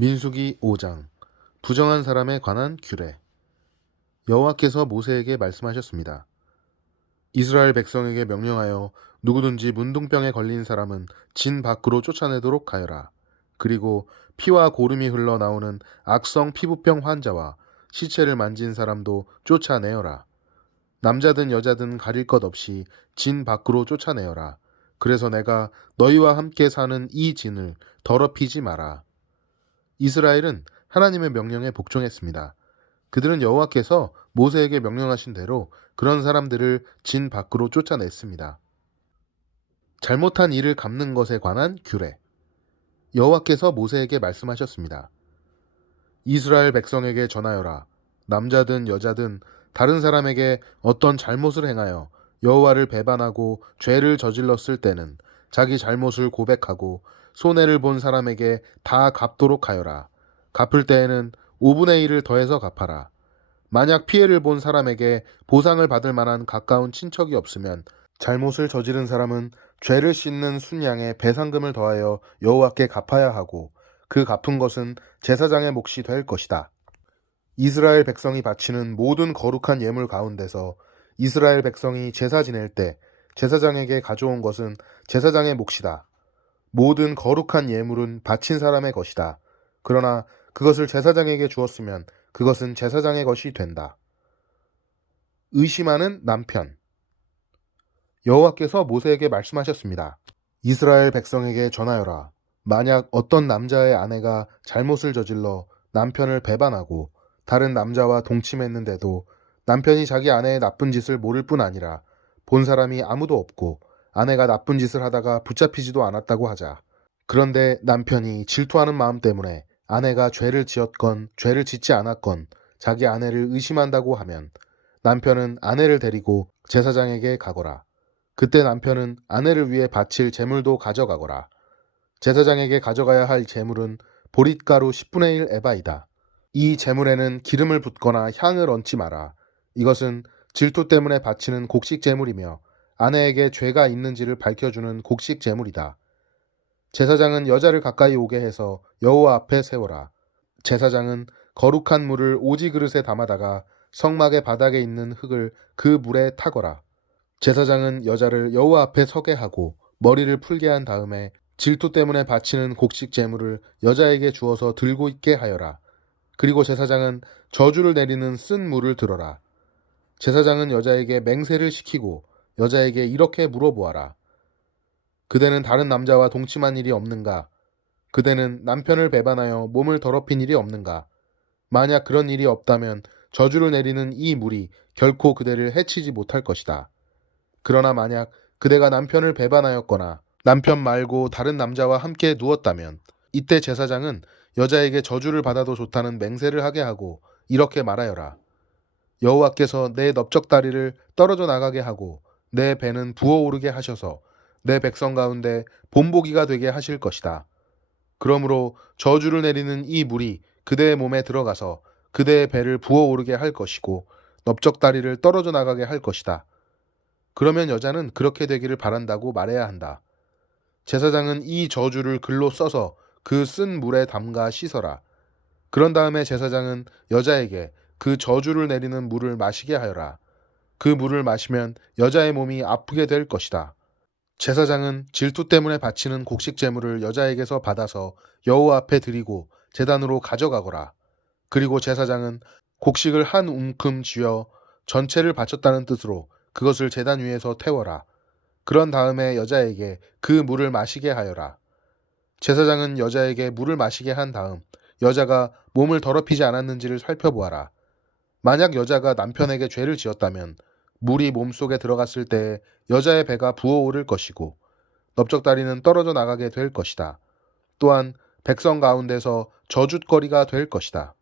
민수기 5장 부정한 사람에 관한 규례. 여호와께서 모세에게 말씀하셨습니다. 이스라엘 백성에게 명령하여 누구든지 문둥병에 걸린 사람은 진 밖으로 쫓아내도록 하여라. 그리고 피와 고름이 흘러나오는 악성 피부병 환자와 시체를 만진 사람도 쫓아내어라. 남자든 여자든 가릴 것 없이 진 밖으로 쫓아내어라. 그래서 내가 너희와 함께 사는 이 진을 더럽히지 마라. 이스라엘은 하나님의 명령에 복종했습니다. 그들은 여호와께서 모세에게 명령하신 대로 그런 사람들을 진 밖으로 쫓아냈습니다. 잘못한 일을 갚는 것에 관한 규례. 여호와께서 모세에게 말씀하셨습니다. 이스라엘 백성에게 전하여라. 남자든 여자든 다른 사람에게 어떤 잘못을 행하여 여호와를 배반하고 죄를 저질렀을 때는 자기 잘못을 고백하고 손해를 본 사람에게 다 갚도록 하여라. 갚을 때에는 5분의 1을 더해서 갚아라. 만약 피해를 본 사람에게 보상을 받을 만한 가까운 친척이 없으면 잘못을 저지른 사람은 죄를 씻는 순양에 배상금을 더하여 여호와께 갚아야 하고 그 갚은 것은 제사장의 몫이 될 것이다. 이스라엘 백성이 바치는 모든 거룩한 예물 가운데서 이스라엘 백성이 제사 지낼 때 제사장에게 가져온 것은 제사장의 몫이다. 모든 거룩한 예물은 바친 사람의 것이다. 그러나 그것을 제사장에게 주었으면 그것은 제사장의 것이 된다. 의심하는 남편. 여호와께서 모세에게 말씀하셨습니다. 이스라엘 백성에게 전하여라. 만약 어떤 남자의 아내가 잘못을 저질러 남편을 배반하고 다른 남자와 동침했는데도 남편이 자기 아내의 나쁜 짓을 모를 뿐 아니라 본 사람이 아무도 없고 아내가 나쁜 짓을 하다가 붙잡히지도 않았다고 하자. 그런데 남편이 질투하는 마음 때문에 아내가 죄를 지었건 죄를 짓지 않았건 자기 아내를 의심한다고 하면 남편은 아내를 데리고 제사장에게 가거라. 그때 남편은 아내를 위해 바칠 제물도 가져가거라. 제사장에게 가져가야 할 제물은 보릿가루 10분의 1 에바이다. 이 제물에는 기름을 붓거나 향을 얹지 마라. 이것은 질투 때문에 바치는 곡식 제물이며 아내에게 죄가 있는지를 밝혀주는 곡식 제물이다. 제사장은 여자를 가까이 오게 해서 여호와 앞에 세워라. 제사장은 거룩한 물을 오지 그릇에 담아다가 성막의 바닥에 있는 흙을 그 물에 타거라. 제사장은 여자를 여호와 앞에 서게 하고 머리를 풀게 한 다음에 질투 때문에 바치는 곡식 제물을 여자에게 주어서 들고 있게 하여라. 그리고 제사장은 저주를 내리는 쓴 물을 들어라. 제사장은 여자에게 맹세를 시키고 여자에게 이렇게 물어보아라. 그대는 다른 남자와 동침한 일이 없는가? 그대는 남편을 배반하여 몸을 더럽힌 일이 없는가? 만약 그런 일이 없다면 저주를 내리는 이 물이 결코 그대를 해치지 못할 것이다. 그러나 만약 그대가 남편을 배반하였거나 남편 말고 다른 남자와 함께 누웠다면 이때 제사장은 여자에게 저주를 받아도 좋다는 맹세를 하게 하고 이렇게 말하여라. 여호와께서 내 넓적다리를 떨어져 나가게 하고 내 배는 부어오르게 하셔서 내 백성 가운데 본보기가 되게 하실 것이다. 그러므로 저주를 내리는 이 물이 그대의 몸에 들어가서 그대의 배를 부어오르게 할 것이고 넓적다리를 떨어져 나가게 할 것이다. 그러면 여자는 그렇게 되기를 바란다고 말해야 한다. 제사장은 이 저주를 글로 써서 그 쓴 물에 담가 씻어라. 그런 다음에 제사장은 여자에게 그 저주를 내리는 물을 마시게 하여라. 그 물을 마시면 여자의 몸이 아프게 될 것이다. 제사장은 질투 때문에 바치는 곡식 제물을 여자에게서 받아서 여호와 앞에 드리고 제단으로 가져가거라. 그리고 제사장은 곡식을 한 움큼 쥐어 전체를 바쳤다는 뜻으로 그것을 제단 위에서 태워라. 그런 다음에 여자에게 그 물을 마시게 하여라. 제사장은 여자에게 물을 마시게 한 다음 여자가 몸을 더럽히지 않았는지를 살펴보아라. 만약 여자가 남편에게 죄를 지었다면 물이 몸속에 들어갔을 때 여자의 배가 부어오를 것이고 넓적다리는 떨어져 나가게 될 것이다. 또한 백성 가운데서 저주거리가 될 것이다.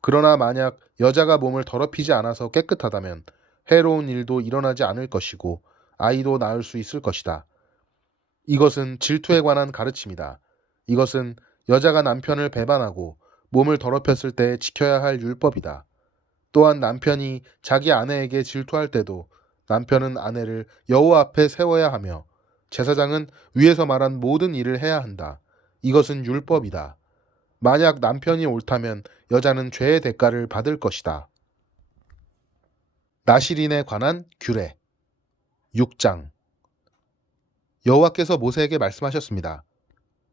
그러나 만약 여자가 몸을 더럽히지 않아서 깨끗하다면 해로운 일도 일어나지 않을 것이고 아이도 낳을 수 있을 것이다. 이것은 질투에 관한 가르침이다. 이것은 여자가 남편을 배반하고 몸을 더럽혔을 때 지켜야 할 율법이다. 또한 남편이 자기 아내에게 질투할 때도 남편은 아내를 여호와 앞에 세워야 하며 제사장은 위에서 말한 모든 일을 해야 한다. 이것은 율법이다. 만약 남편이 옳다면 여자는 죄의 대가를 받을 것이다. 나실인에 관한 규례 6장. 여호와께서 모세에게 말씀하셨습니다.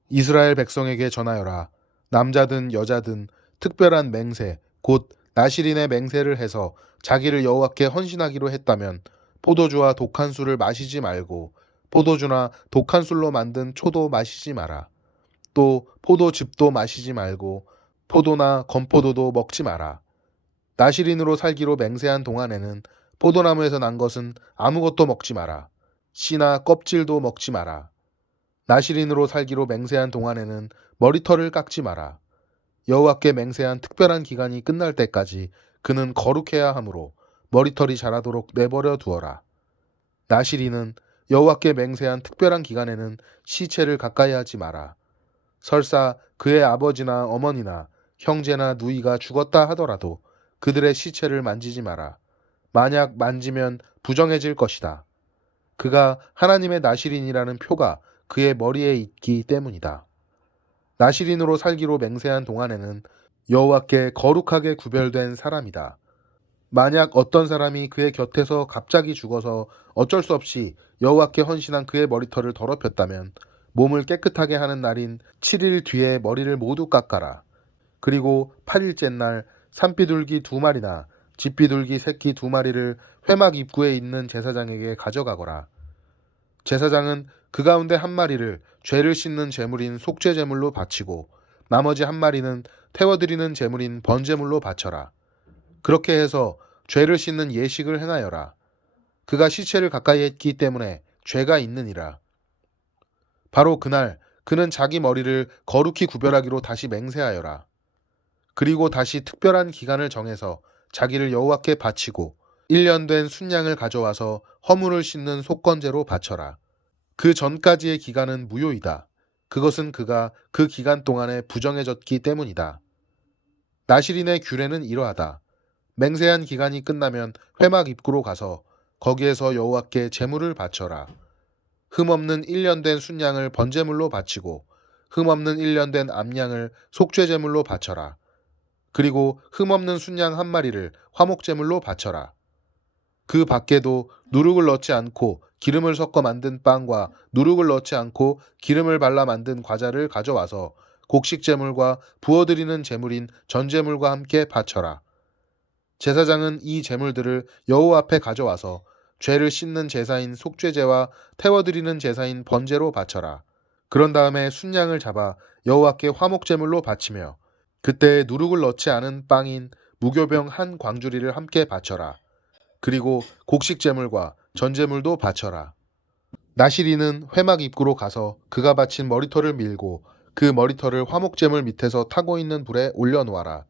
이스라엘 백성에게 전하여라. 남자든 여자든 특별한 맹세 곧 나실인의 맹세를 해서 자기를 여호와께 헌신하기로 했다면 포도주와 독한 술을 마시지 말고 포도주나 독한 술로 만든 초도 마시지 마라. 또 포도즙도 마시지 말고 포도나 건포도도 먹지 마라. 나실인으로 살기로 맹세한 동안에는 포도나무에서 난 것은 아무것도 먹지 마라. 씨나 껍질도 먹지 마라. 나실인으로 살기로 맹세한 동안에는 머리털을 깎지 마라. 여호와께 맹세한 특별한 기간이 끝날 때까지 그는 거룩해야 하므로 머리털이 자라도록 내버려 두어라. 나실인은 여호와께 맹세한 특별한 기간에는 시체를 가까이 하지 마라. 설사 그의 아버지나 어머니나 형제나 누이가 죽었다 하더라도 그들의 시체를 만지지 마라. 만약 만지면 부정해질 것이다. 그가 하나님의 나실인이라는 표가 그의 머리에 있기 때문이다. 나실인으로 살기로 맹세한 동안에는 여호와께 거룩하게 구별된 사람이다. 만약 어떤 사람이 그의 곁에서 갑자기 죽어서 어쩔 수 없이 여호와께 헌신한 그의 머리털을 더럽혔다면 몸을 깨끗하게 하는 날인 7일 뒤에 머리를 모두 깎아라. 그리고 8일째 날 산비둘기 2마리나 집비둘기 새끼 2마리를 회막 입구에 있는 제사장에게 가져가거라. 제사장은 그 가운데 1마리를 죄를 씻는 제물인 속죄 제물로 바치고 나머지 1마리는 태워드리는 제물인 번제물로 바쳐라. 그렇게 해서 죄를 씻는 예식을 행하여라. 그가 시체를 가까이 했기 때문에 죄가 있느니라. 바로 그날 그는 자기 머리를 거룩히 구별하기로 다시 맹세하여라. 그리고 다시 특별한 기간을 정해서 자기를 여호와께 바치고 1년 된 순양을 가져와서 허물을 씻는 속건제로 바쳐라. 그 전까지의 기간은 무효이다. 그것은 그가 그 기간 동안에 부정해졌기 때문이다. 나실인의 규례는 이러하다. 맹세한 기간이 끝나면 회막 입구로 가서 거기에서 여호와께 제물을 바쳐라. 흠없는 1년 된 순양을 번제물로 바치고 흠없는 1년 된 암양을 속죄제물로 바쳐라. 그리고 흠없는 순양 1마리를 화목제물로 바쳐라. 그 밖에도 누룩을 넣지 않고 기름을 섞어 만든 빵과 누룩을 넣지 않고 기름을 발라 만든 과자를 가져와서 곡식제물과 부어드리는 제물인 전제물과 함께 바쳐라. 제사장은 이 제물들을 여호와 앞에 가져와서 죄를 씻는 제사인 속죄제와 태워드리는 제사인 번제로 바쳐라. 그런 다음에 순양을 잡아 여호와께 화목제물로 바치며 그때 누룩을 넣지 않은 빵인 무교병 1광주리를 함께 바쳐라. 그리고 곡식제물과 전제물도 바쳐라. 나실인은 회막 입구로 가서 그가 바친 머리털을 밀고 그 머리털을 화목제물 밑에서 타고 있는 불에 올려놓아라.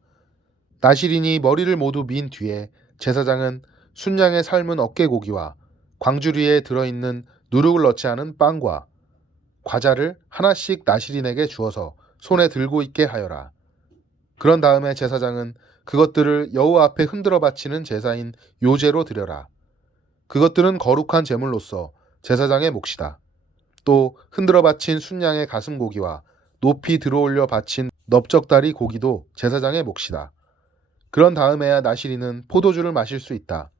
나실인이 머리를 모두 민 뒤에 제사장은 순양의 삶은 어깨고기와 광주리에 들어있는 누룩을 넣지 않은 빵과 과자를 하나씩 나실인에게 주어서 손에 들고 있게 하여라. 그런 다음에 제사장은 그것들을 여호와 앞에 흔들어 바치는 제사인 요제로 드려라. 그것들은 거룩한 제물로서 제사장의 몫이다. 또 흔들어 바친 순양의 가슴 고기와 높이 들어올려 바친 넓적다리 고기도 제사장의 몫이다. 그런 다음에야 나실인은 포도주를 마실 수 있다.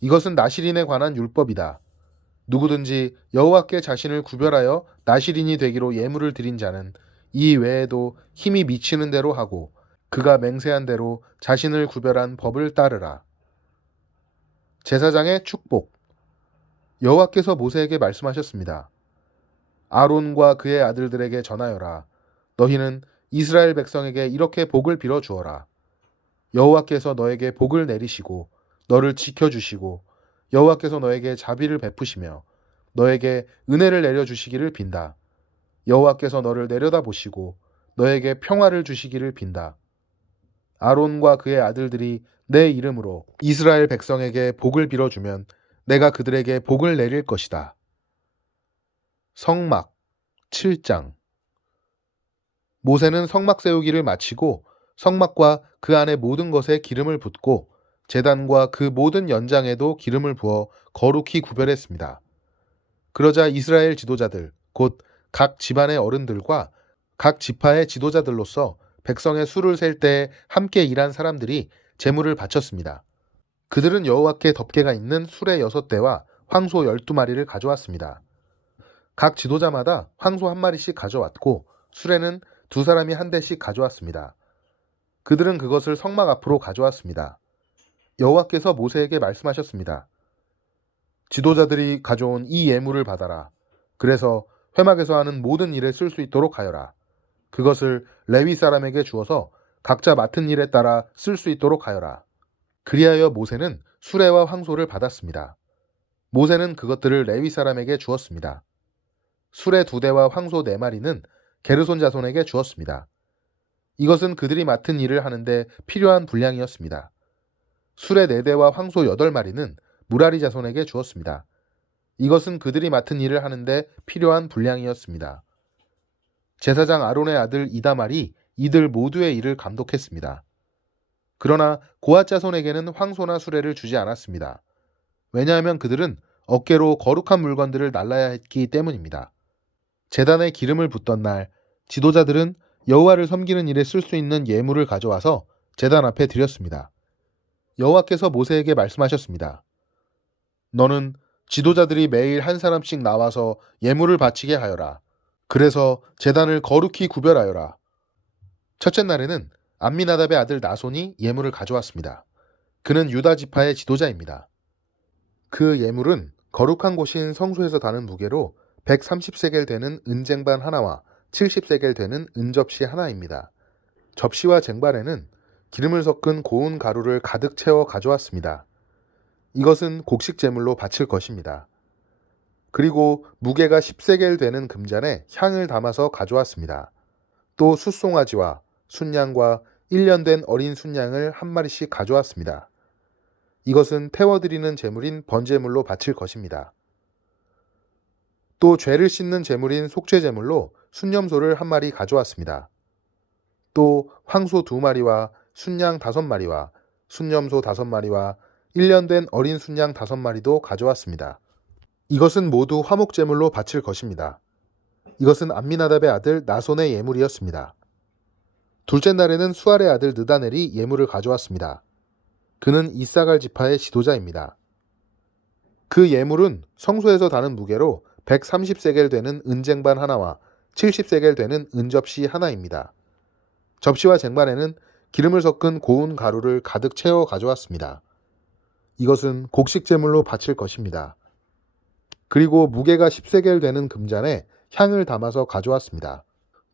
이것은 나실인에 관한 율법이다. 누구든지 여호와께 자신을 구별하여 나실인이 되기로 예물을 드린 자는 이 외에도 힘이 미치는 대로 하고 그가 맹세한 대로 자신을 구별한 법을 따르라. 제사장의 축복. 여호와께서 모세에게 말씀하셨습니다. 아론과 그의 아들들에게 전하여라. 너희는 이스라엘 백성에게 이렇게 복을 빌어 주어라. 여호와께서 너에게 복을 내리시고 너를 지켜주시고 여호와께서 너에게 자비를 베푸시며 너에게 은혜를 내려주시기를 빈다. 여호와께서 너를 내려다보시고 너에게 평화를 주시기를 빈다. 아론과 그의 아들들이 내 이름으로 이스라엘 백성에게 복을 빌어주면 내가 그들에게 복을 내릴 것이다. 성막 7장. 모세는 성막 세우기를 마치고 성막과 그 안의 모든 것에 기름을 붓고 제단과 그 모든 연장에도 기름을 부어 거룩히 구별했습니다. 그러자 이스라엘 지도자들 곧 각 집안의 어른들과 각 지파의 지도자들로서 백성의 수를 셀 때 함께 일한 사람들이 제물을 바쳤습니다. 그들은 여호와께 덮개가 있는 수레 6대와 황소 12마리를 가져왔습니다. 각 지도자마다 황소 한 마리씩 가져왔고 수레는 두 사람이 한 대씩 가져왔습니다. 그들은 그것을 성막 앞으로 가져왔습니다. 여호와께서 모세에게 말씀하셨습니다. 지도자들이 가져온 이 예물을 받아라. 그래서 회막에서 하는 모든 일에 쓸 수 있도록 하여라. 그것을 레위 사람에게 주어서 각자 맡은 일에 따라 쓸 수 있도록 하여라. 그리하여 모세는 수레와 황소를 받았습니다. 모세는 그것들을 레위 사람에게 주었습니다. 수레 2대와 황소 4마리는 게르손 자손에게 주었습니다. 이것은 그들이 맡은 일을 하는데 필요한 분량이었습니다. 수레 4대와 황소 8마리는 무라리 자손에게 주었습니다. 이것은 그들이 맡은 일을 하는데 필요한 분량이었습니다. 제사장 아론의 아들 이다말이 이들 모두의 일을 감독했습니다. 그러나 고앗 자손에게는 황소나 수레를 주지 않았습니다. 왜냐하면 그들은 어깨로 거룩한 물건들을 날라야 했기 때문입니다. 제단에 기름을 붓던 날 지도자들은 여호와를 섬기는 일에 쓸 수 있는 예물을 가져와서 제단 앞에 드렸습니다. 여호와께서 모세에게 말씀하셨습니다. 너는 지도자들이 매일 한 사람씩 나와서 예물을 바치게 하여라. 그래서 제단을 거룩히 구별하여라. 첫째 날에는 암미나답의 아들 나손이 예물을 가져왔습니다. 그는 유다 지파의 지도자입니다. 그 예물은 거룩한 곳인 성소에서 다는 무게로 130세겔 되는 은쟁반 하나와 70세겔 되는 은접시 하나입니다. 접시와 쟁반에는 기름을 섞은 고운 가루를 가득 채워 가져왔습니다. 이것은 곡식 제물로 바칠 것입니다. 그리고 무게가 10세겔 되는 금잔에 향을 담아서 가져왔습니다. 또 숫송아지와 순양과 1년 된 어린 순양을 한 마리씩 가져왔습니다. 이것은 태워드리는 제물인 번제물로 바칠 것입니다. 또 죄를 씻는 제물인 속죄 제물로 순념소를 한 마리 가져왔습니다. 또 황소 2마리와 순양 5마리와 순념소 5마리와 1년 된 어린 순양 5마리도 가져왔습니다. 이것은 모두 화목제물로 바칠 것입니다. 이것은 암미나답의 아들 나손의 예물이었습니다. 둘째 날에는 수알의 아들 느다넬이 예물을 가져왔습니다. 그는 이사갈 지파의 지도자입니다. 그 예물은 성소에서 다는 무게로 130세겔 되는 은쟁반 하나와 70세겔 되는 은접시 하나입니다. 접시와 쟁반에는 기름을 섞은 고운 가루를 가득 채워 가져왔습니다. 이것은 곡식 제물로 바칠 것입니다. 그리고 무게가 10세겔 되는 금잔에 향을 담아서 가져왔습니다.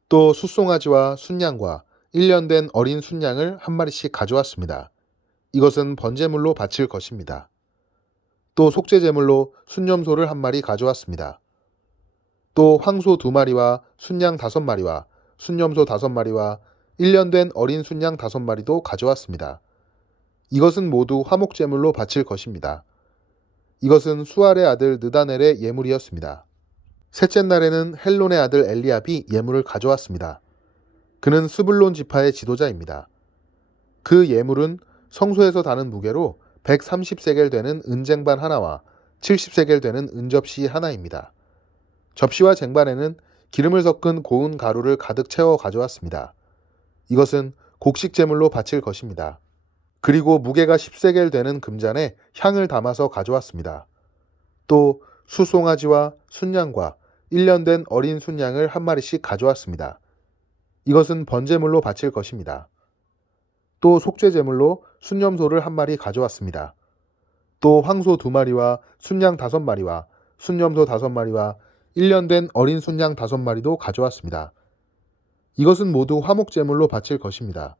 또 숫송아지와 순양과 1년 된 어린 순양을 한 마리씩 가져왔습니다. 이것은 번제물로 바칠 것입니다. 또 속죄제물로 순념소를 한 마리 가져왔습니다. 또 황소 2마리와 순양 5마리와 순념소 5마리와 1년 된 어린 순양 5마리도 가져왔습니다. 이것은 모두 화목제물로 바칠 것입니다. 이것은 수알의 아들 느다넬의 예물이었습니다. 셋째 날에는 헬론의 아들 엘리압이 예물을 가져왔습니다. 그는 스불론 지파의 지도자입니다. 그 예물은 성소에서 다는 무게로 130세겔 되는 은쟁반 하나와 70세겔 되는 은접시 하나입니다. 접시와 쟁반에는 기름을 섞은 고운 가루를 가득 채워 가져왔습니다. 이것은 곡식 제물로 바칠 것입니다. 그리고 무게가 10세겔 되는 금잔에 향을 담아서 가져왔습니다. 또 숫송아지와 순양과 1년 된 어린 순양을 한 마리씩 가져왔습니다. 이것은 번제물로 바칠 것입니다. 또 속죄제물로 순념소를 한 마리 가져왔습니다. 또 황소 2마리와 순양 5마리와 순념소 5마리와 1년 된 어린 순양 5마리도 가져왔습니다. 이것은 모두 화목제물로 바칠 것입니다.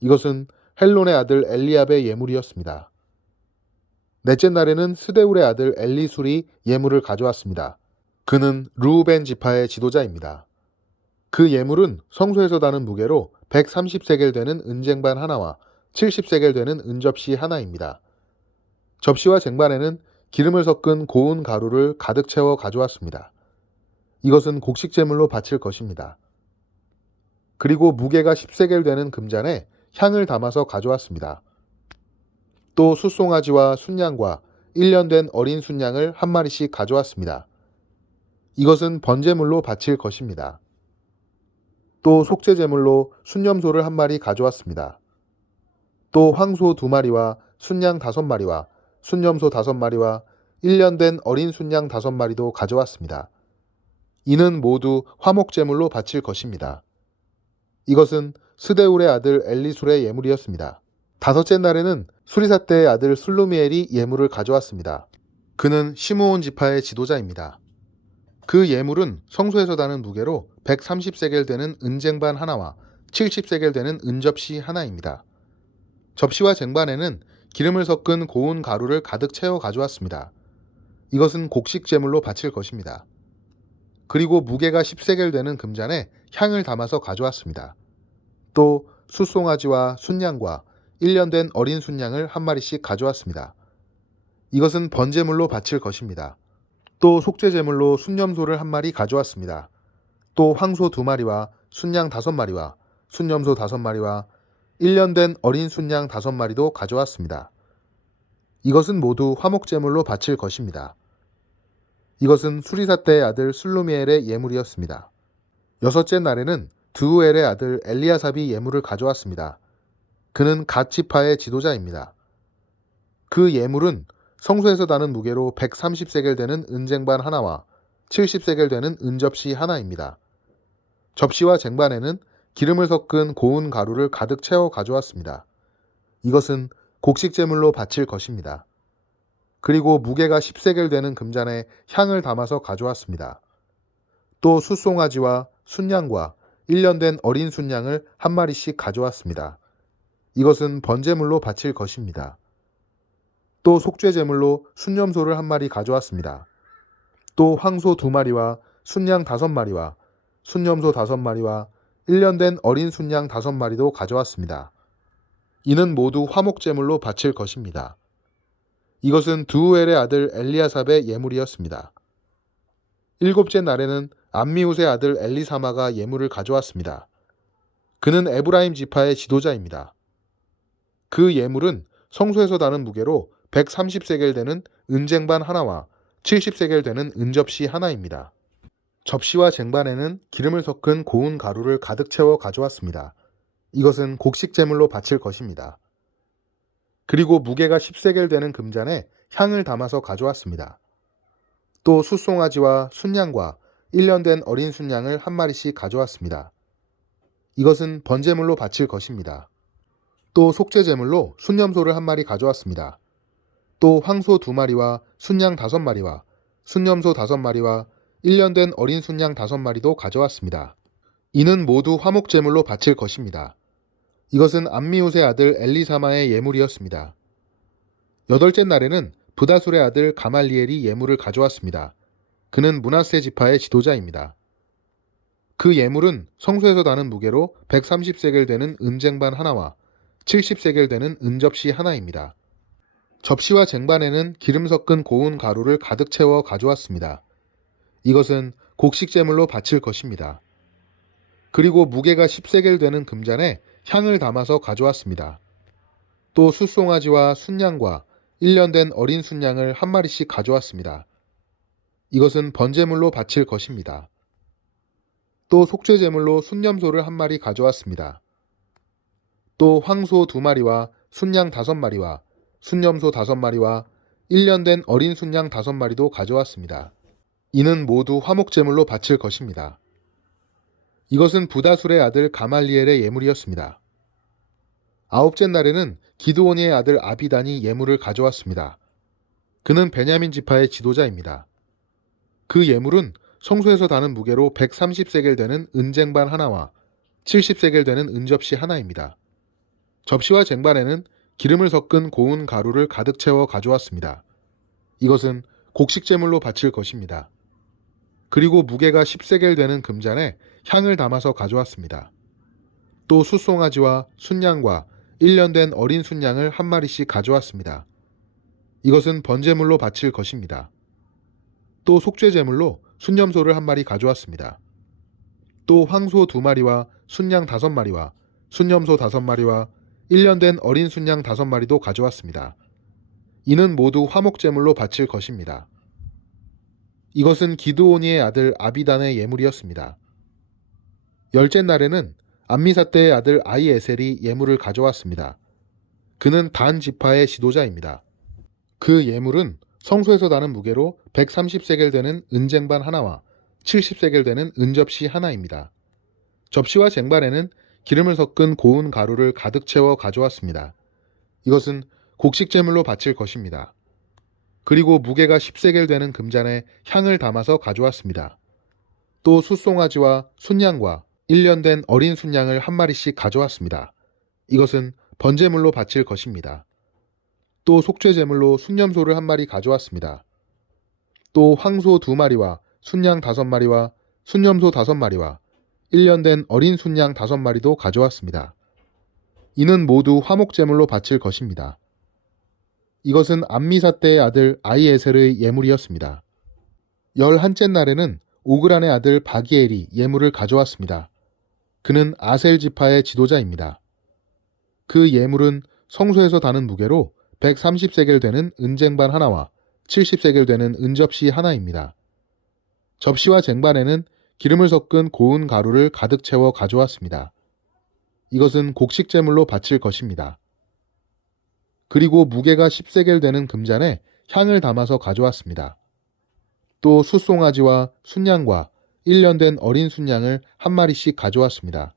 이것은 헬론의 아들 엘리압의 예물이었습니다. 넷째 날에는 스데울의 아들 엘리술이 예물을 가져왔습니다. 그는 르우벤 지파의 지도자입니다. 그 예물은 성소에서 다는 무게로 130세겔 되는 은쟁반 하나와 70세겔 되는 은접시 하나입니다. 접시와 쟁반에는 기름을 섞은 고운 가루를 가득 채워 가져왔습니다. 이것은 곡식 제물로 바칠 것입니다. 그리고 무게가 10세겔 되는 금잔에 향을 담아서 가져왔습니다. 또 숫송아지와 순양과 1년 된 어린 순양을 한 마리씩 가져왔습니다. 이것은 번제물로 바칠 것입니다. 또 속죄제물로 순염소를 한 마리 가져왔습니다. 또 황소 2마리와 순양 5마리와 순염소 5마리와 1년 된 어린 순양 5마리도 가져왔습니다. 이는 모두 화목제물로 바칠 것입니다. 이것은 스데울의 아들 엘리술의 예물이었습니다. 5째 날에는 수리사 때의 아들 슬루미엘이 예물을 가져왔습니다. 그는 시므온 지파의 지도자입니다. 그 예물은 성소에서 다는 무게로 130세겔 되는 은쟁반 하나와 70세겔 되는 은접시 하나입니다. 접시와 쟁반에는 기름을 섞은 고운 가루를 가득 채워 가져왔습니다. 이것은 곡식 제물로 바칠 것입니다. 그리고 무게가 10세겔 되는 금잔에 향을 담아서 가져왔습니다. 또 숫송아지와 순양과 1년 된 어린 순양을 한 마리씩 가져왔습니다. 이것은 번제물로 바칠 것입니다. 또 속죄제물로 순염소를 한 마리 가져왔습니다. 또 황소 2마리와 순양 5마리와 순염소 5마리와 1년 된 어린 순양 5마리도 가져왔습니다. 이것은 모두 화목제물로 바칠 것입니다. 이것은 수리사 때의 아들 슬루미엘의 예물이었습니다. 6째 날에는 드우엘의 아들 엘리아삽이 예물을 가져왔습니다. 그는 갓 지파의 지도자입니다. 그 예물은 성소에서 다는 무게로 130세겔 되는 은쟁반 하나와 70세겔 되는 은접시 하나입니다. 접시와 쟁반에는 기름을 섞은 고운 가루를 가득 채워 가져왔습니다. 이것은 곡식제물로 바칠 것입니다. 그리고 무게가 10세겔 되는 금잔에 향을 담아서 가져왔습니다. 또 숫송아지와 순양과 1년 된 어린 순양을 한 마리씩 가져왔습니다. 이것은 번제물로 바칠 것입니다. 또 속죄제물로 순염소를 한 마리 가져왔습니다. 또 황소 2마리와 순양 5마리와 순염소 5마리와 1년 된 어린 순양 5마리도 가져왔습니다. 이는 모두 화목제물로 바칠 것입니다. 이것은 드우엘의 아들 엘리아삽의 예물이었습니다. 7째 날에는 암미웃의 아들 엘리사마가 예물을 가져왔습니다. 그는 에브라임 지파의 지도자입니다. 그 예물은 성소에서 다는 무게로 130세겔 되는 은쟁반 하나와 70세겔 되는 은접시 하나입니다. 접시와 쟁반에는 기름을 섞은 고운 가루를 가득 채워 가져왔습니다. 이것은 곡식제물로 바칠 것입니다. 그리고 무게가 10세겔 되는 금잔에 향을 담아서 가져왔습니다. 또 숫송아지와 순양과 1년 된 어린 순양을 한 마리씩 가져왔습니다. 이것은 번제물로 바칠 것입니다. 또 속죄제물로 순염소를 한 마리 가져왔습니다. 또 황소 2마리와 순양 5마리와 순염소 5마리와 1년 된 어린 순양 5마리도 가져왔습니다. 이는 모두 화목제물로 바칠 것입니다. 이것은 암미웃의 아들 엘리사마의 예물이었습니다. 8째 날에는 브다술의 아들 가말리엘이 예물을 가져왔습니다. 그는 므낫세 지파의 지도자입니다. 그 예물은 성소에서 다는 무게로 130세겔 되는 은쟁반 하나와 70세겔 되는 은접시 하나입니다. 접시와 쟁반에는 기름 섞은 고운 가루를 가득 채워 가져왔습니다. 이것은 곡식제물로 바칠 것입니다. 그리고 무게가 10세겔 되는 금잔에 향을 담아서 가져왔습니다. 또 숫송아지와 순양과 1년 된 어린 순양을 한 마리씩 가져왔습니다. 이것은 번제물로 바칠 것입니다. 또 속죄제물로 순염소를 한 마리 가져왔습니다. 또 황소 2마리와 순양 5마리와 순염소 5마리와 1년 된 어린 순양 5마리도 가져왔습니다. 이는 모두 화목제물로 바칠 것입니다. 이것은 부다술의 아들 가말리엘의 예물이었습니다. 9째 날에는 기드오니의 아들 아비단이 예물을 가져왔습니다. 그는 베냐민 지파의 지도자입니다. 그 예물은 성소에서 다는 무게로 130세겔 되는 은쟁반 하나와 70세겔 되는 은접시 하나입니다. 접시와 쟁반에는 기름을 섞은 고운 가루를 가득 채워 가져왔습니다. 이것은 곡식제물로 바칠 것입니다. 그리고 무게가 10세겔 되는 금잔에 향을 담아서 가져왔습니다. 또 숫송아지와 순양과 1년 된 어린 순양을 한 마리씩 가져왔습니다. 이것은 번제물로 바칠 것입니다. 또 속죄제물로 순염소를 한 마리 가져왔습니다. 또 황소 2마리와 순양 5마리와 순염소 5마리와 1년 된 어린 순양 5마리도 가져왔습니다. 이는 모두 화목제물로 바칠 것입니다. 이것은 기드오니의 아들 아비단의 예물이었습니다. 열째 날에는 암미사대의 아들 아히에셀이 예물을 가져왔습니다. 그는 단 지파의 지도자입니다. 그 예물은 성소에서 나는 무게로 130세겔 되는 은쟁반 하나와 70세겔 되는 은접시 하나입니다. 접시와 쟁반에는 기름을 섞은 고운 가루를 가득 채워 가져왔습니다. 이것은 곡식제물로 바칠 것입니다. 그리고 무게가 10세겔 되는 금잔에 향을 담아서 가져왔습니다. 또 숫송아지와 순양과 1년 된 어린 순양을 한 마리씩 가져왔습니다. 이것은 번제물로 바칠 것입니다. 또 속죄제물로 순염소를 한 마리 가져왔습니다. 또 황소 2마리와 순양 5마리와 순염소 5마리와 1년 된 어린 순양 5마리도 가져왔습니다. 이는 모두 화목제물로 바칠 것입니다. 이것은 암미사대의 아들 아히에셀의 예물이었습니다. 11째 날에는 오그란의 아들 바기엘이 예물을 가져왔습니다. 그는 아셀 지파의 지도자입니다. 그 예물은 성소에서 다는 무게로 130세겔 되는 은쟁반 하나와 70세겔 되는 은접시 하나입니다. 접시와 쟁반에는 기름을 섞은 고운 가루를 가득 채워 가져왔습니다. 이것은 곡식제물로 바칠 것입니다. 그리고 무게가 10세겔 되는 금잔에 향을 담아서 가져왔습니다. 또 숫송아지와 순양과 1년 된 어린 순양을 한 마리씩 가져왔습니다.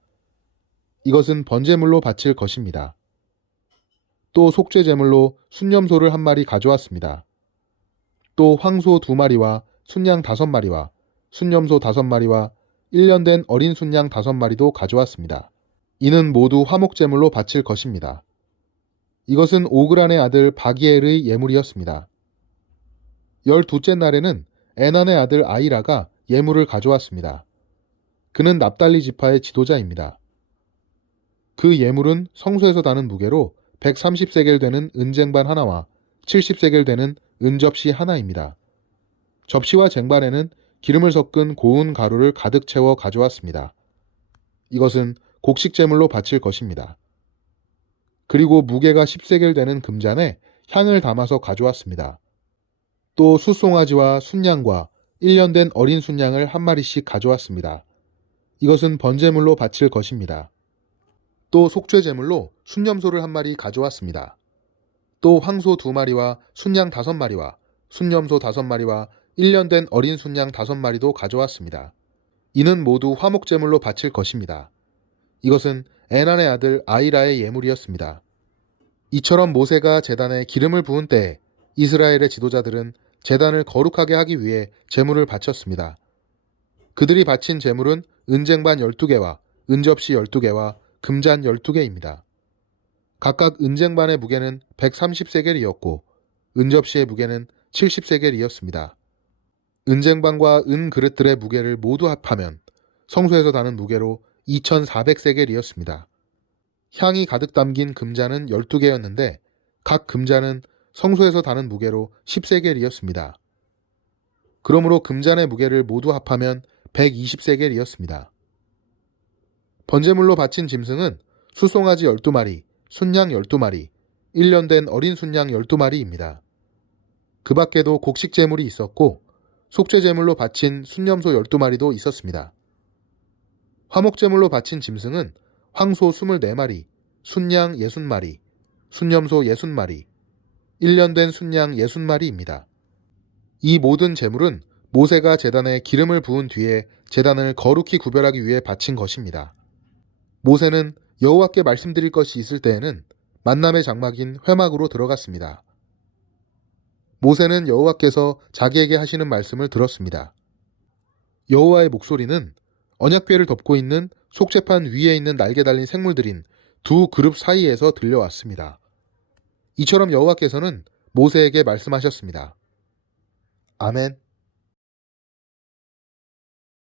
이것은 번제물로 바칠 것입니다. 또 속죄제물로 순염소를 한 마리 가져왔습니다. 또 황소 2마리와 순양 5마리와 순염소 5마리와 1년 된 어린 순양 5마리도 가져왔습니다. 이는 모두 화목제물로 바칠 것입니다. 이것은 오그란의 아들 바기엘의 예물이었습니다. 12째 날에는 에난의 아들 아히라가 예물을 가져왔습니다. 그는 납달리 지파의 지도자입니다. 그 예물은 성소에서 다는 무게로 130세겔 되는 은쟁반 하나와 70세겔 되는 은접시 하나입니다. 접시와 쟁반에는 기름을 섞은 고운 가루를 가득 채워 가져왔습니다. 이것은 곡식제물로 바칠 것입니다. 그리고 무게가 10세겔 되는 금잔에 향을 담아서 가져왔습니다. 또 숫송아지와 순양과 1년 된 어린 순양을 한 마리씩 가져왔습니다. 이것은 번제물로 바칠 것입니다. 또 속죄제물로 순염소를 한 마리 가져왔습니다. 또 황소 2마리와 순양 5마리와 순염소 5마리와 1년 된 어린 순양 5마리도 가져왔습니다. 이는 모두 화목제물로 바칠 것입니다. 이것은 에난의 아들 아히라의 예물이었습니다. 이처럼 모세가 제단에 기름을 부은 때에 이스라엘의 지도자들은 제단을 거룩하게 하기 위해 제물을 바쳤습니다. 그들이 바친 제물은 은쟁반 12개와 은접시 12개와 금잔 12개입니다. 각각 은쟁반의 무게는 130세겔이었고 은접시의 무게는 70세겔이었습니다. 은쟁반과 은 그릇들의 무게를 모두 합하면 성소에서 다는 무게로 2400세겔이었습니다. 향이 가득 담긴 금잔은 12개였는데 각 금잔은 성소에서 다는 무게로 10세겔이었습니다. 그러므로 금잔의 무게를 모두 합하면 120세겔이었습니다. 번제물로 바친 짐승은 숫송아지 12마리, 순양 12마리, 1년 된 어린 순양 12마리입니다. 그 밖에도 곡식제물이 있었고 속죄제물로 바친 순염소 12마리도 있었습니다. 화목제물로 바친 짐승은 황소 24마리, 순양 60마리, 순염소 60마리, 1년 된 순양 60마리입니다. 이 모든 제물은 모세가 제단에 기름을 부은 뒤에 제단을 거룩히 구별하기 위해 바친 것입니다. 모세는 여호와께 말씀드릴 것이 있을 때에는 만남의 장막인 회막으로 들어갔습니다. 모세는 여호와께서 자기에게 하시는 말씀을 들었습니다. 여호와의 목소리는 언약궤를 덮고 있는 속죄판 위에 있는 날개 달린 생물들인 두 그룹 사이에서 들려왔습니다. 이처럼 여호와께서는 모세에게 말씀하셨습니다. 아멘.